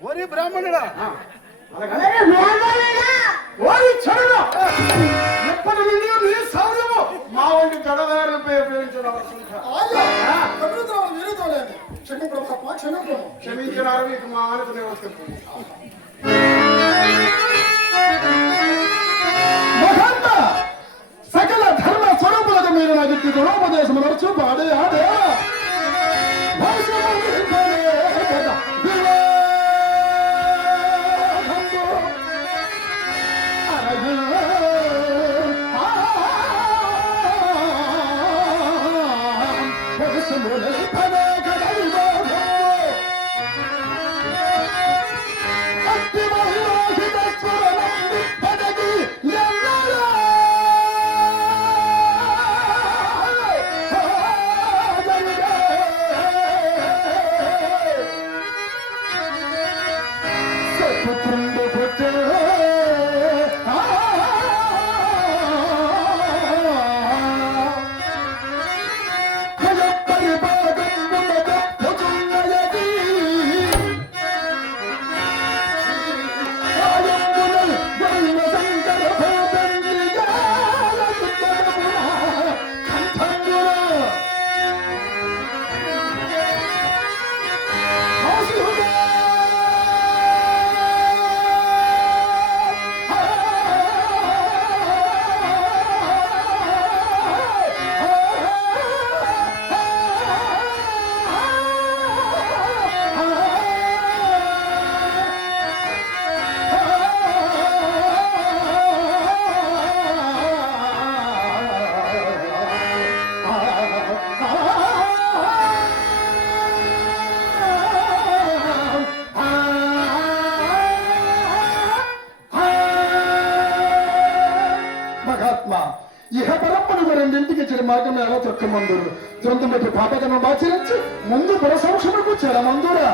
ఒరి బ్రాహ్మణుడా. ఓరి చెడుగా ఎప్పటి నుండి నీ సౌర్యము మా వంటి జడదారులపై ఉపయోగించడం. క్షమించినారు మీకు మా ఆలోచన వస్తుంది మహంత సకల ధర్మ స్వరూపులకు మీరు నాకు సొంతం పెట్టి పాపకను ఆచరించి ముందు పురసంశముకు చెడమందురా!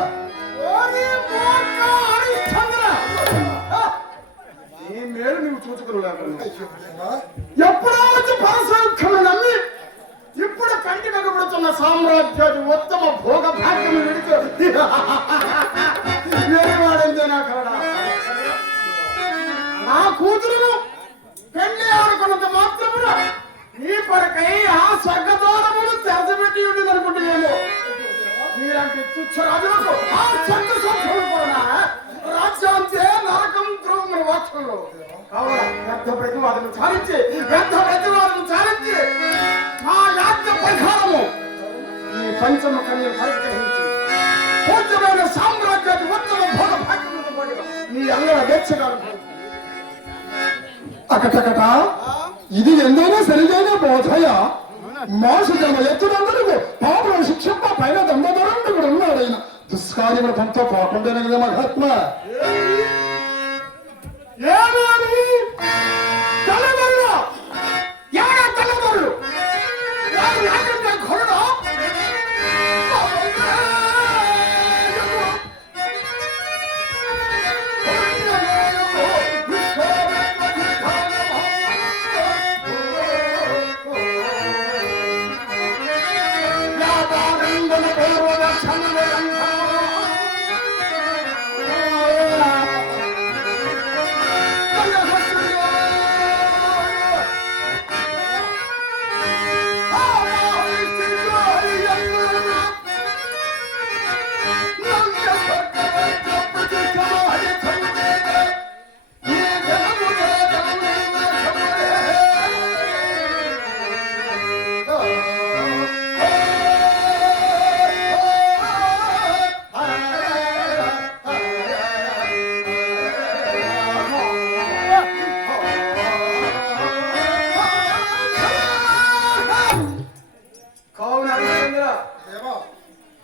నీ మేలు నువ్వు చూసుకున్నావు ఎప్పుడో వచ్చి పరసౌఖ్యము నమ్మి ఇప్పుడు కంటి కనబడుతున్న సామ్రాజ్యాది ఉత్తమ భోగ భాగ్యము విడిచి వేరేవాడంతే నా కరడా? నా కూతురును పెళ్ళి ఆడుకున్నంత మాత్రమున నీ కొరకై ఆ స్వర్గద్వారములు తెరచబెట్టి ఉండింది అనుకుంటున్నాము తుచ్చ రాజులకు ఆ స్వర్గ సంస్థలు కూడా రాజ్యాంతే నరకం ధ్రువముల వాక్షలు కావున పెద్ద ప్రతివాదము చాలించి పెద్ద ప్రతివాదము చాలించి మా యాజ్ఞ పరిహారము ఈ పంచమ కన్యలు పరిగ్రహించి పూజ్యమైన సామ్రాజ్యాన్ని ఉత్తమ భోగ ఈ అంగన వేక్షగా అకటకట ఇది ఎందుకు? సరిగైన బోధయ మోస జన్మ ఎత్తునందుకు పాపం శిక్షప్ప పైన దండధరుడు కూడా ఉన్నాడు ఆయన. దుష్కార్యములు కొంత పోకుండా కదా మహాత్మ. ఏమని తలదొరలు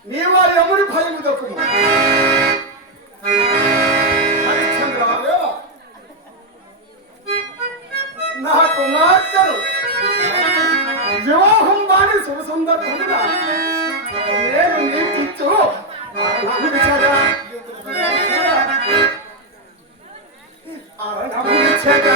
నీ వారి ఎవరి భయము దక్కుము నా కుమార్తెను వివాహం వాడి శుభ సందర్భంగా నేను నీకిచ్చు అరణముడి చెద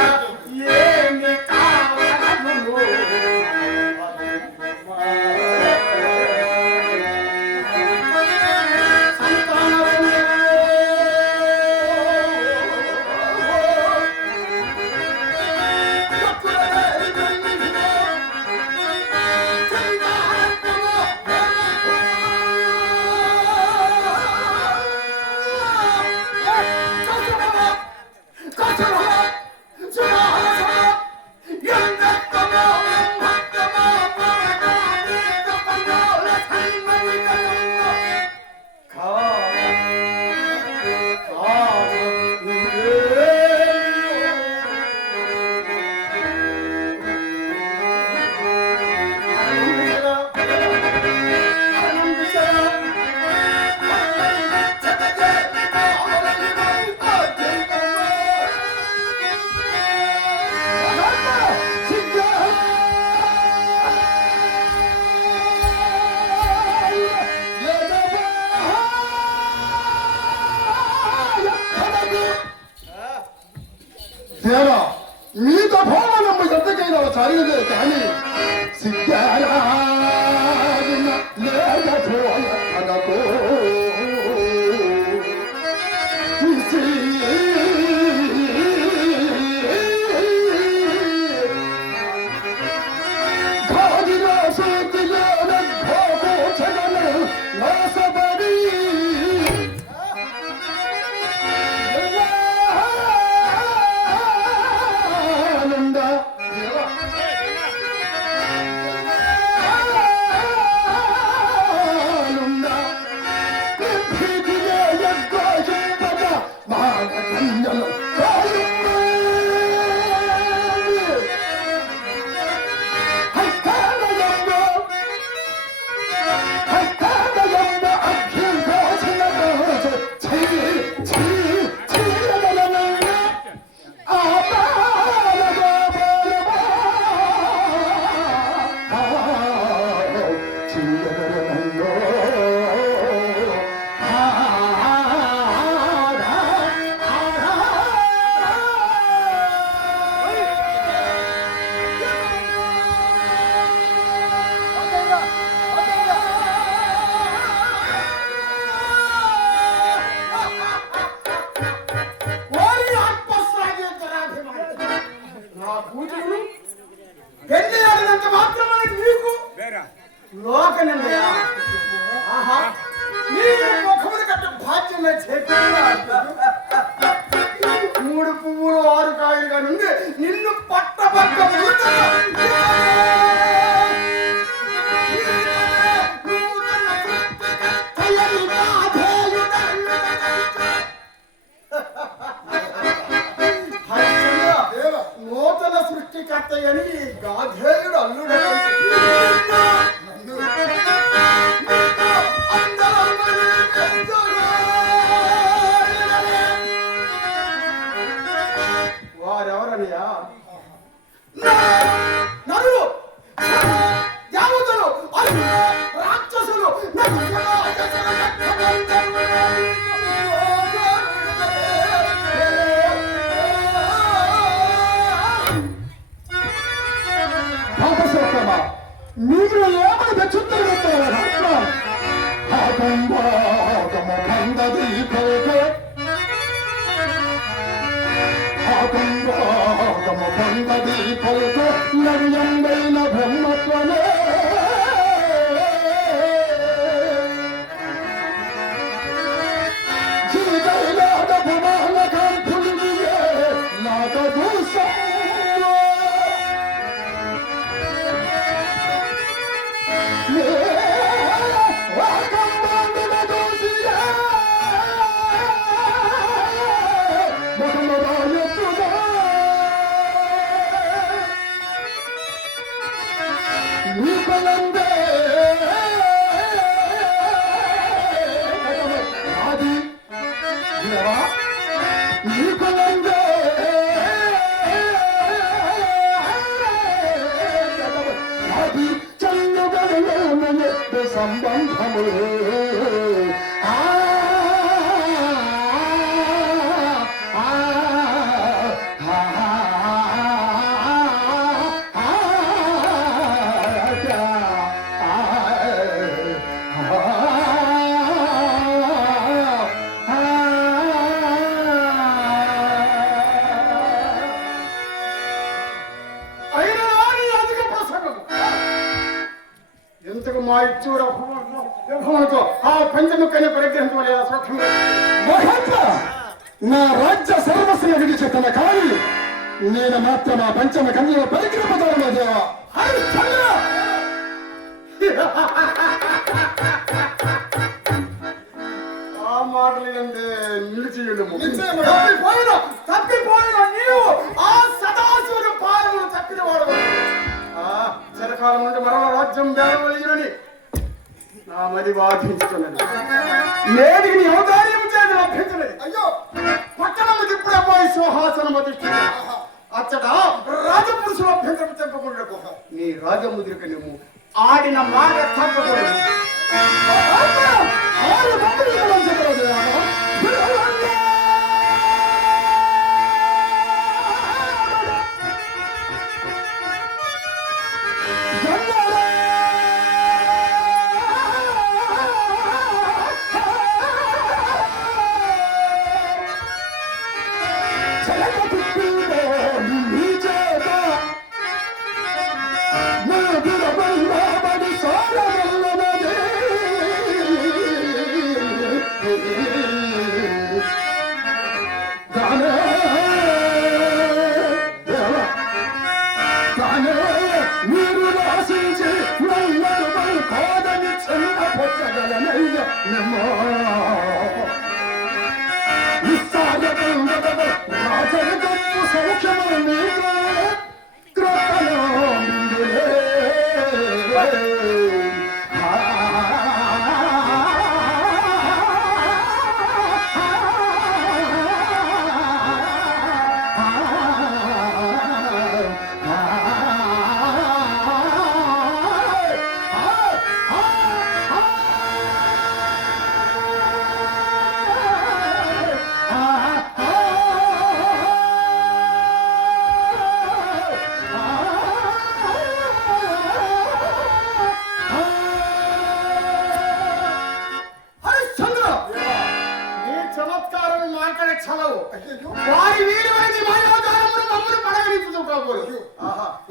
పూజలు పెళ్ళి ఆడినంత మాత్రమే నీకు లోకనందయా ఆహా నీ ముఖములు కట్ట భాగ్యమే చేతుల్లో మూడు పువ్వులు ఆరు కాయలుగా నుండి నిన్ను పట్ట పట్ట كمطلب بي قلت لم ينبين فوق கலந்த పంచముఖని పరిగ్రహించలేదు నా రాజ్య సర్వస్వ విడిచెత్తన కానీ నేను మాత్రం ఆ పంచమ కన్యల పరిగ్రహపదాలను దేవా! ఆ మాటలు నిలిచియుండుము. నిశ్చయముగా. తప్పిపోయిన తప్పిపోయిన నీవు ఆ సదాశివుని పాదములు తప్పిన వాడు ఆ చిరకాలం నుండి మరణ రాజ్యం వేరవలయునని నా మది బాధించుతున్నది నేటికి నీ ఔదార్యం చేతి లభించినది అయ్యో! పట్టణముకి ఇప్పుడే పోయి సింహాసనం అధిష్ఠించు. అచ్చట రాజపురుషుల అభ్యంతరం చెప్పకూడదు నీ రాజముద్రిక నువ్వు ఆడిన మాట తప్పకూడదు. ఆరు వారి మమ్మల్ని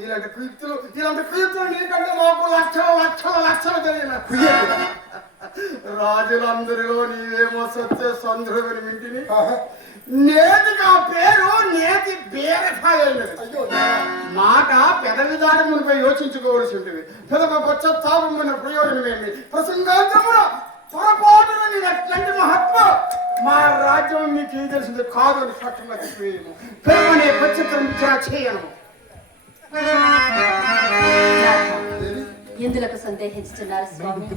ఇలాంటి కీర్తులు ఇలాంటి కీర్తులు నీకంటే మాకు లక్షల లక్షల లక్షలు తెలియన కుయ్యకుడు. రాజులందరిలో నీవేమో సత్య సంధ్రుని వింటిని నేతికి ఆ పేరు నేతి మాట పెదవి దాటి మునిపై యోచించుకోవలసి ఉంటుంది. పెదవ బొచ్చ తాపమున్న ప్రయోజనమేమి? ప్రసంగాంతమున పొరపాటున నేను అట్లాంటి మహత్వ మా రాజ్యం మీకు ఏం తెలిసింది కాదు అని స్పష్టంగా చెప్పేయను. ప్రేమనే పచ్చత్రం చేయను. ఎందులకు సందేహించుతున్నారు స్వామి?